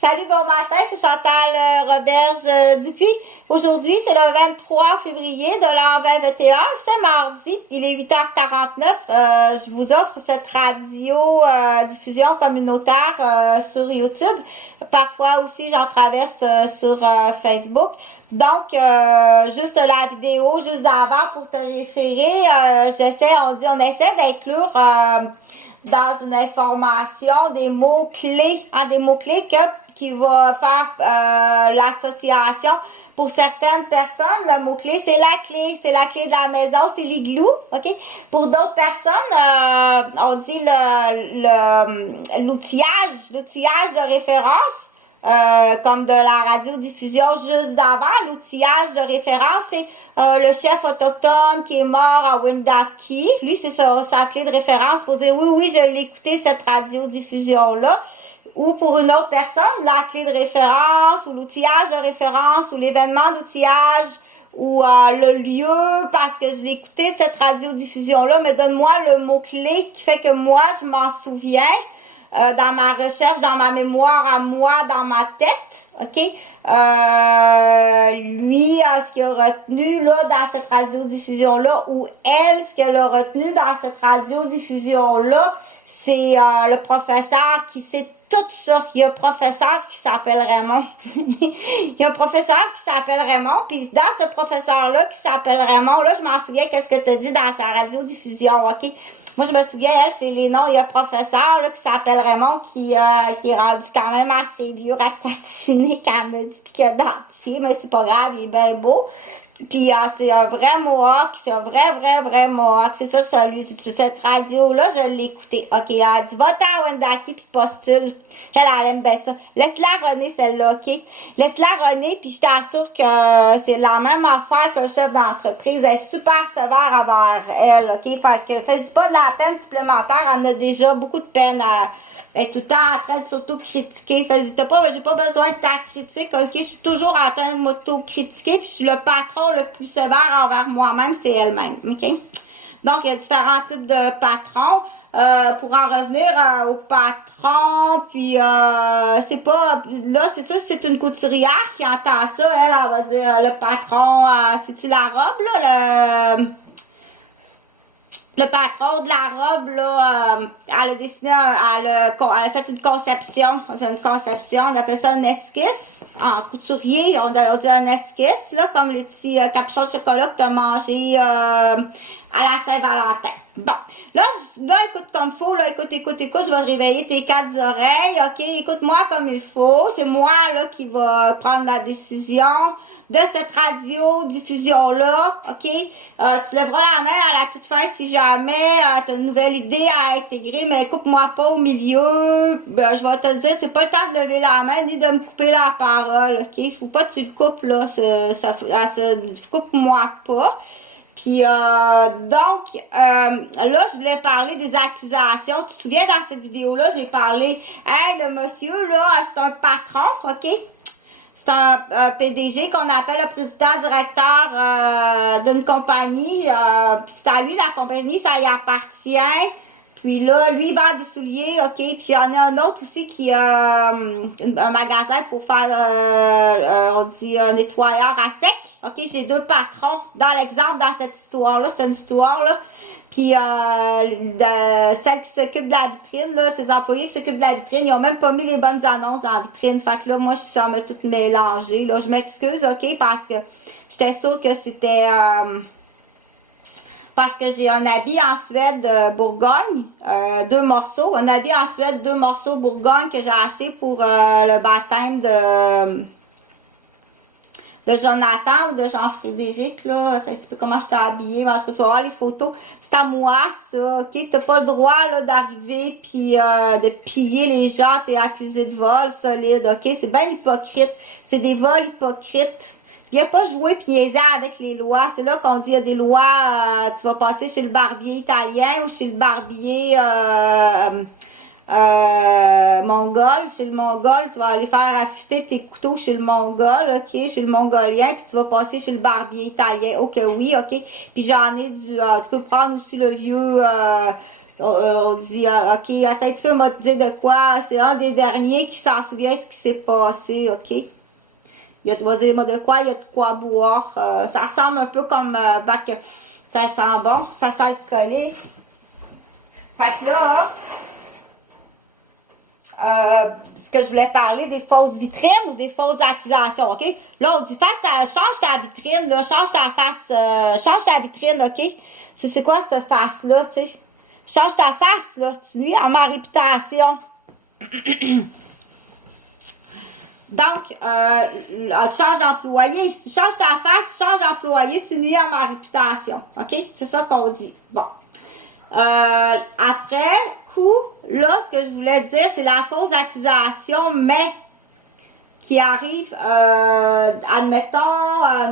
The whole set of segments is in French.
Salut, bon matin, c'est Chantal Roberge Dupuis. Aujourd'hui, c'est le 23 février de l'an 2021, c'est mardi, il est 8h49. Je vous offre cette radio diffusion communautaire sur YouTube. Parfois aussi, j'en traverse sur Facebook. Donc, juste la vidéo, juste d'avant pour te référer, on essaie d'inclure dans une information des mots-clés, des mots-clés qui va faire l'association. Pour certaines personnes, le mot-clé, c'est la clé de la maison, c'est l'igloo, ok? Pour d'autres personnes, on dit l'outillage de référence, comme de la radiodiffusion juste d'avant. L'outillage de référence, c'est le chef autochtone qui est mort à Wendake. Lui, c'est sa clé de référence pour dire oui, je l'ai écouté, cette radiodiffusion-là. Ou pour une autre personne, la clé de référence, ou l'outillage de référence, ou l'événement d'outillage, ou le lieu, parce que je l'ai écouté, cette radiodiffusion-là, mais donne-moi le mot-clé qui fait que moi, je m'en souviens, dans ma recherche, dans ma mémoire à moi, dans ma tête, ok? Lui, ce qu'il a retenu, là, dans cette radiodiffusion-là, ou elle, ce qu'elle a retenu dans cette radiodiffusion-là, c'est le professeur qui sait tout ça. Il y a un professeur qui s'appelle Raymond. Il y a un professeur qui s'appelle Raymond. Puis dans ce professeur-là qui s'appelle Raymond, là, je m'en souviens qu'est-ce que tu as dit dans sa radiodiffusion, ok? Moi, je me souviens, elle, c'est les noms. Il y a un professeur là, qui s'appelle Raymond qui est rendu quand même assez vieux à tatiner quand elle me dit qu'il a dentier, mais c'est pas grave, il est bien beau. Puis c'est un vrai Mohawk, c'est un vrai Mohawk. C'est ça, celui, cette radio-là, je l'ai écoutée. Ok, elle dit, va-t'en à Wendake puis postule. Elle aime bien ça. Laisse-la runner, celle-là, ok? Laisse-la runner, puis je t'assure que c'est la même affaire que le chef d'entreprise. Elle est super sévère envers elle, ok? Fait que fais-y pas de la peine supplémentaire, elle en a déjà beaucoup de peine à... Elle est tout le temps en train de s'auto-critiquer. J'ai pas besoin de ta critique, ok? Je suis toujours en train de m'auto-critiquer, puis je suis le patron le plus sévère envers moi-même, c'est elle-même, ok? Donc, il y a différents types de patrons. Pour en revenir au patron, puis c'est pas... Là, c'est ça, c'est une couturière qui entend ça, elle va dire, le patron, c'est-tu la robe, là, le patron de la robe, là, elle a dessiné, elle a fait une conception. C'est une conception, on appelle ça une esquisse. En couturier, on dit un esquisse, là, comme les petits capuchons de chocolat que tu as mangé à la Saint-Valentin. Bon, là, écoute comme il faut, là, écoute, je vais te réveiller tes quatre oreilles, ok, écoute-moi comme il faut, c'est moi, là, qui va prendre la décision de cette radio-diffusion-là, ok, tu lèveras la main à la toute fin si jamais tu as une nouvelle idée à intégrer, mais coupe-moi pas au milieu, ben, je vais te dire, c'est pas le temps de lever la main, ni de me couper la parole, ok, faut pas que tu le coupes, là, coupe-moi pas. Puis là, je voulais parler des accusations. Tu te souviens, dans cette vidéo-là, j'ai parlé, hey, le monsieur, là, c'est un patron, ok? C'est un PDG qu'on appelle le président-directeur d'une compagnie. Puis c'est à lui, la compagnie, ça y appartient. Puis là, lui, il vend des souliers, ok? Puis il y en a un autre aussi qui a un magasin pour faire, on dit, un nettoyeur à sec. Ok, j'ai deux patrons. Dans l'exemple, dans cette histoire-là, c'est une histoire, là. Puis celle qui s'occupe de la vitrine, là, ces employés qui s'occupent de la vitrine, ils ont même pas mis les bonnes annonces dans la vitrine. Fait que là, moi, ça m'a tout mélangé. Là, je m'excuse, ok, parce que j'étais sûre que c'était... parce que j'ai un habit en Suède Bourgogne, deux morceaux. Un habit en Suède, deux morceaux Bourgogne que j'ai acheté pour le baptême de Jonathan ou de Jean-Frédéric, là. Un petit peu comment j'étais habillée, parce que tu vas voir les photos. C'est à moi, ça, ok? T'as pas le droit, là, d'arriver puis de piller les gens, t'es accusé de vol solide, ok? C'est bien hypocrite. C'est des vols hypocrites. Viens pas jouer pis niaiser avec les lois. C'est là qu'on dit il y a des lois, tu vas passer chez le barbier italien ou chez le barbier mongol. Chez le mongol, tu vas aller faire affûter tes couteaux chez le mongol, ok, chez le mongolien, puis tu vas passer chez le barbier italien. Ok, oui, ok. Puis j'en ai tu peux prendre aussi le vieux On dit, ok, attends, tu peux me dire de quoi? C'est un des derniers qui s'en souvient ce qui s'est passé, ok? Il y a de quoi, il y a de quoi boire. Ça ressemble un peu comme, que ça sent bon, ça sent le collé. Fait que là, ce que je voulais parler des fausses vitrines ou des fausses accusations, ok? Là, on dit, change ta vitrine, là, change ta vitrine, ok? C'est quoi cette face-là, tu sais? Change ta face, là, tu nuis à ma réputation. Donc, change d'employé. Si tu changes ta face, change d'employé, tu nuis à ma réputation, ok? C'est ça qu'on dit. Bon. Après coup, là, ce que je voulais dire, c'est la fausse accusation, mais qui arrive, admettons,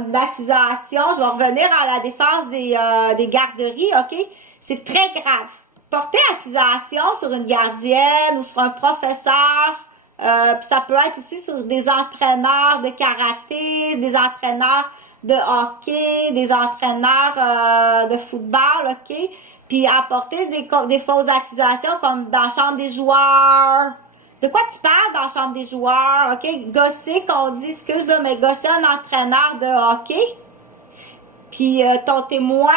une accusation, je vais revenir à la défense des garderies, ok? C'est très grave. Porter accusation sur une gardienne ou sur un professeur, puis ça peut être aussi sur des entraîneurs de karaté, des entraîneurs de hockey, des entraîneurs de football, ok? Puis apporter des fausses accusations comme dans la chambre des joueurs. De quoi tu parles dans la chambre des joueurs, ok? Gosser qu'on dit, excuse-moi, mais gosser un entraîneur de hockey. Puis ton témoin,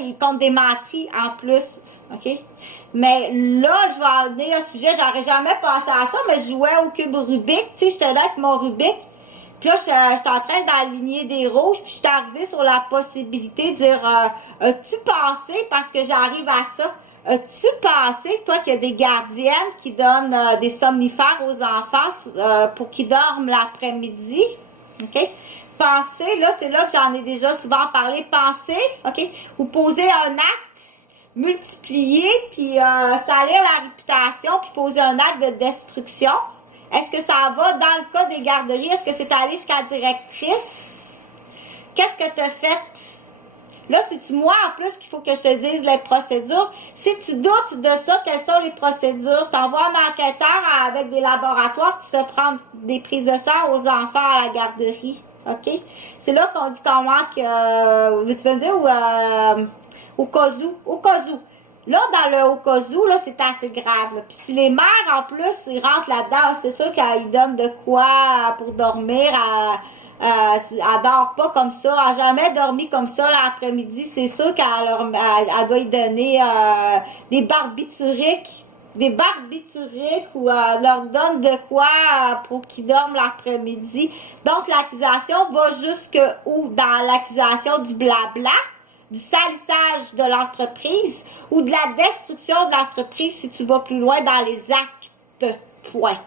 il compte des menteries en plus, ok? Mais là, je vais en venir à un sujet, j'aurais jamais pensé à ça, mais je jouais au cube Rubik, tu sais, j'étais là avec mon Rubik. Puis là, j'étais en train d'aligner des rouges, puis j'étais arrivée sur la possibilité de dire, as-tu pensé, parce que j'arrive à ça, as-tu pensé, toi, qu'il y a des gardiennes qui donnent des somnifères aux enfants pour qu'ils dorment l'après-midi, ok? Penser, là, c'est là que j'en ai déjà souvent parlé, penser, ok? Ou poser un acte, multiplier, puis salir la réputation, puis poser un acte de destruction. Est-ce que ça va dans le cas des garderies? Est-ce que c'est allé jusqu'à directrice? Qu'est-ce que tu as fait? Là, c'est-tu moi en plus qu'il faut que je te dise les procédures? Si tu doutes de ça, quelles sont les procédures? Tu envoies un enquêteur avec des laboratoires, tu fais prendre des prises de sang aux enfants à la garderie. OK? C'est là qu'on dit qu'on manque, tu peux me dire, au cas où. Au cas où. Là, dans le au cas où, là, c'est assez grave. Là. Puis si les mères, en plus, ils rentrent là-dedans, c'est sûr qu'ils donnent de quoi pour dormir. Elle dort pas comme ça. Elle n'a jamais dormi comme ça l'après-midi. C'est sûr qu'elle doit y donner des barbituriques. Des barbituriques ou leur donne de quoi pour qu'ils dorment l'après-midi. Donc, l'accusation va jusque où? Dans l'accusation du blabla, du salissage de l'entreprise ou de la destruction de l'entreprise si tu vas plus loin dans les actes. Point.